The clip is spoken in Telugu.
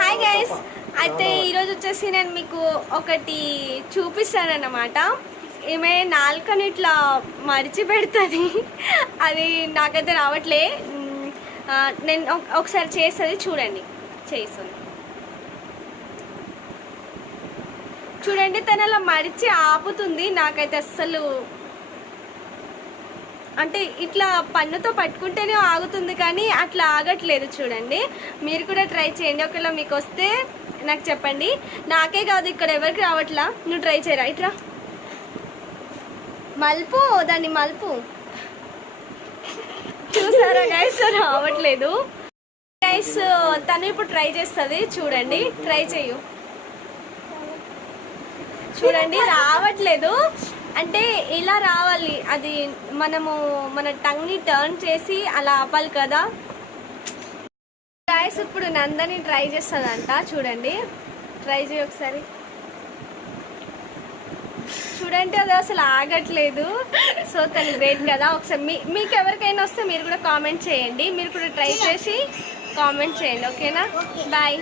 హాయ్ గైస్, అయితే ఈరోజు వచ్చేసి నేను మీకు ఒకటి చూపిస్తానన్నమాట. ఈమె నాలుకని ఇట్లా మరిచి పెడుతుంది. అది నాకైతే రావట్లే. నేను ఒకసారి చేస్తుంది, చూడండి. చేస్తుంది చూడండి, తను అలా మరిచి ఆపుతుంది. నాకైతే అస్సలు అంటే ఇట్లా పన్నుతో పట్టుకుంటేనే ఆగుతుంది, కానీ అట్లా ఆగట్లేదు. చూడండి, మీరు కూడా ట్రై చేయండి. ఒకవేళ మీకు వస్తే నాకు చెప్పండి. నాకే కాదు, ఇక్కడ ఎవరికి రావట్లా. నువ్వు ట్రై చేయరా? ఇట్లా మలుపు, దాన్ని మలుపు. చూసారా గైస్, రావట్లేదు. గైస్, తను ఇప్పుడు ట్రై చేస్తుంది. చూడండి, ట్రై చేయు. చూడండి, రావట్లేదు. అంటే ఇలా రావాలి, అది మనము మన టంగ్ని టర్న్ చేసి అలా ఆపాలి కదా. గైస్, ఇప్పుడు నందని ట్రై చేస్తుందంట. చూడండి, ట్రై చేయి ఒకసారి. చూడండి, అది అసలు ఆగట్లేదు. సో తను గ్రేట్ కదా. ఒకసారి మీకు ఎవరికైనా వస్తే మీరు కూడా కామెంట్ చేయండి. మీరు కూడా ట్రై చేసి కామెంట్ చేయండి. ఓకేనా? బాయ్.